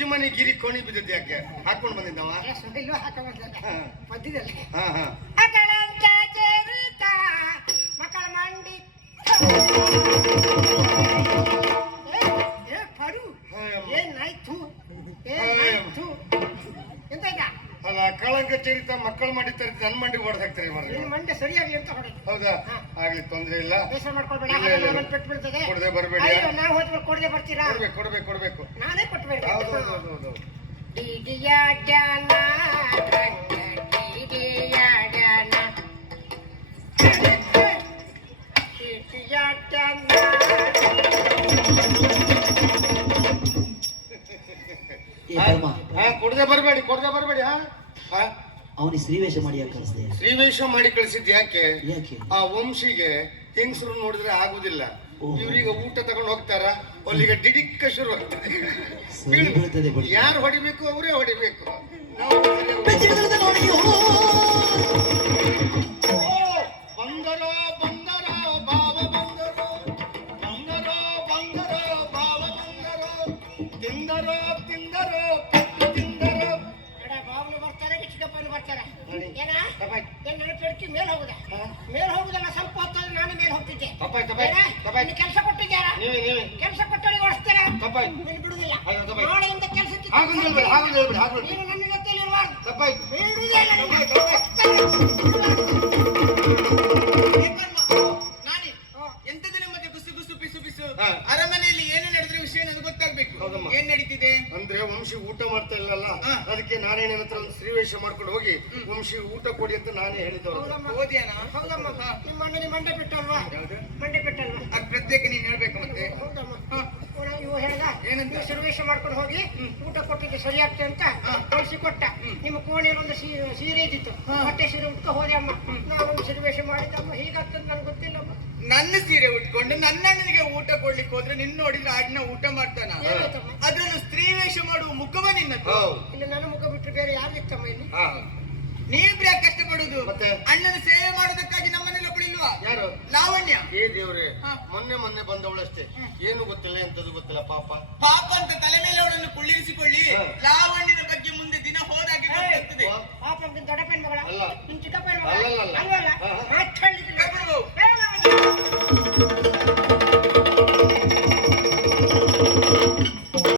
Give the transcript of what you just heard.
ಅಜ್ಜಿ ಮನೆ ಗಿರಿ ಕೋಣಿ ಬಿದ್ದದ್ದು ಯಾಕೆ ಹಾಕೊಂಡು ಬಂದಿದ್ದವ ಮಧ್ಯದಲ್ಲಿ ಹಾ ಹಾ ಮಕ್ಕಳ ಮಂಡಿ ಪರು ಏನಾಯ್ತು ಏನಾಯ್ತು ಎಂತ ಈಗ ಅಲ್ಲ ಕಳಂಕ ಚರಿತ ಮಕ್ಕಳು ಮಾಡಿ ತರಿತ ನನ್ ಮಂಡಿಗೆ ಹೊಡೆದು ಹಾಕ್ತಾರೆ ನಿನ್ ಮಂಡೆ ಸರಿಯಾಗಿ ಅಂತ ಹೊಡೆದು ಹೌದಾ ಆಗ್ಲಿ ತೊಂದ್ರೆ ಇಲ್ಲ ಬೇಸರ ಮಾಡ್ಕೊಳ್ಬೇಡ ಪೆಟ್ಟು ಬೀಳ್ತದೆ ಕೊಡದೆ ಬರಬೇಡಿ ನಾವು ಹೋದ್ಮೇಲೆ ಕೊಡದೆ ಬರ್ತೀರಾ ಕೊಡ್ಬೇಕು ನಾನೇ ಕೊಟ್ಬೇಡ ಹೌದು ಕೊಡದೆ ಬರಬೇಡಿ ಹಾ ಅವನಿಗೆ ಶ್ರೀವೇಷ ಮಾಡಿ ಯಾಕೆ ಕಳಿಸ್ದೆ? ಶ್ರೀವೇಷ ಮಾಡಿ ಕಳಿಸಿದ್ ಯಾಕೆ ಯಾಕೆ? ಆ ವಂಶಿಗೆ ಹೆಂಗಸರು ನೋಡಿದ್ರೆ ಆಗುದಿಲ್ಲ. ಇವ್ರಿಗೆ ಊಟ ತಗೊಂಡು ಹೋಗ್ತಾರ, ಅಲ್ಲಿಗೆ ಡಿಡಿಕ್ಕ ಶುರು ಆಗ್ತದೆ. ಯಾರು ಹೊಡಿಬೇಕು ಅವರೇ ಹೊಡಿಬೇಕು. ಬಂದರೋ ಭಾವ ಬಂದರೋ ಭಾವ ಬಂದರೋ ತಿಂದರೋ ಮೇಲೆ ಹೋಗುದಲ್ಲ ಸ್ವಲ್ಪ ಹೊತ್ತಾದ್ರೆ ನಾನು ಮೇಲೆ ಹೋಗ್ತಿದ್ದೆ. ಕೆಲಸ ಕೊಟ್ಟಿದ್ದಾರಾ? ಕೆಲಸ ಕೊಟ್ಟವರಿಗೆ ಓಡಿಸ್ತೀರಾ? ಬಿಡುದಿಲ್ಲ. ನಾಳೆಯಿಂದ ಕೆಲಸಕ್ಕೆ ನೀನು ನನ್ನ ಜೊತೆಯಲ್ಲಿ ಇರಬಾರ್ದು. ಎಂತದಿನ ಮತ್ತೆ ಗುಸು ಪಿಸು ಅರಮನೆಯಲ್ಲಿ ಏನೇ ನಡೆದ್ರೆ ವಿಷಯ ನನಗೆ ಗೊತ್ತಾಗ್ಬೇಕು. ಏನ್ ನಡೀತಿದೆ ಅಂದ್ರೆ ವಂಶಿ ಊಟ ಮಾಡ್ತಾ ಇಲ್ಲಲ್ಲ, ಅದಕ್ಕೆ ನಾನೇ ನನ್ನ ಹತ್ರ ಒಂದು ಶ್ರೀವೇಷ ಮಾಡ್ಕೊಂಡು ಹೋಗಿ ವಂಶಿ ಊಟ ಕೊಡಿ ಅಂತ ನಾನೇ ಹೇಳಿದವರು. ಓದಿಯಾನ? ನಿಮ್ಮ ಮಂಡೆ ಬಿಟ್ಟಲ್ವಾ? ಅದ್ ಪ್ರತ್ಯೇಕ ನೀನ್ ಹೇಳ್ಬೇಕು ಮತ್ತೆ. ಇವು ಹೇಳ್ದ ಏನಂತ ಶ್ರೀವೇಷ ಮಾಡ್ಕೊಂಡು ಹೋಗಿ ಊಟ ಕೊಟ್ಟಿದ್ದು ಸರಿ ಆಗ್ತದೆ ಅಂತ ಕಳಿಸಿ ಕೊಟ್ಟ. ನಿಮ್ಮ ಕೋಣೆಯಲ್ಲಿ ಒಂದು ಸೀರೆ ಇದ್ದಿತ್ತು, ಹೊಟ್ಟೆ ಸೀರೆ ಉಟ್ಕೊ ಹೋದೆ ಅಮ್ಮ. ನಾವೊಂದು ಶ್ರೀವೇಷ ಮಾಡಿದ್ದಮ್ಮ, ಹೀಗಾಗ್ತದೆ ನನ್ಗೆ ಗೊತ್ತಿಲ್ಲಮ್ಮ. ನನ್ನ ಸೀರೆ ಉಟ್ಕೊಂಡು ನನ್ನ ಅಣ್ಣನಿಗೆ ಊಟ ಕೊಡ್ಲಿಕ್ಕೆ ಹೋದ್ರೆ ನಿನ್ನ ನೋಡಿದ್ರೆ ಅಣ್ಣ ಊಟ ಮಾಡ್ತಾನ? ಅದ್ರಲ್ಲೂ ಸ್ತ್ರೀ ವೇಷ ಮಾಡುವ ಮುಖವ ನಿನ್ನದು. ಇಲ್ಲ, ನನ್ನ ಮುಖ ಬಿಟ್ಟರೆ ಬೇರೆ ಯಾರಿತ್ತಮ್ಮ ಇಲ್ಲಿ? ನೀವ್ರೆ ಕಷ್ಟಪಡುದು. ಅಣ್ಣನ ಸೇವೆ ಮಾಡೋದಕ್ಕಾಗಿ ನಮ್ಮನೆಲ್ಲ ಒಬ್ಬಳಿಲ್ವಾ? ಯಾರು? ಲಾವಣ್ಯ. ಏ ದೇವ್ರೆ, ಮೊನ್ನೆ ಬಂದವಳಷ್ಟೇ, ಏನು ಗೊತ್ತಿಲ್ಲ ಎಂತದ್ದು ಗೊತ್ತಿಲ್ಲ. ಪಾಪ ಅಂತ ತಲೆ ಮೇಲೆ ಅವಳನ್ನು ಕುಳ್ಳಿರಿಸಿ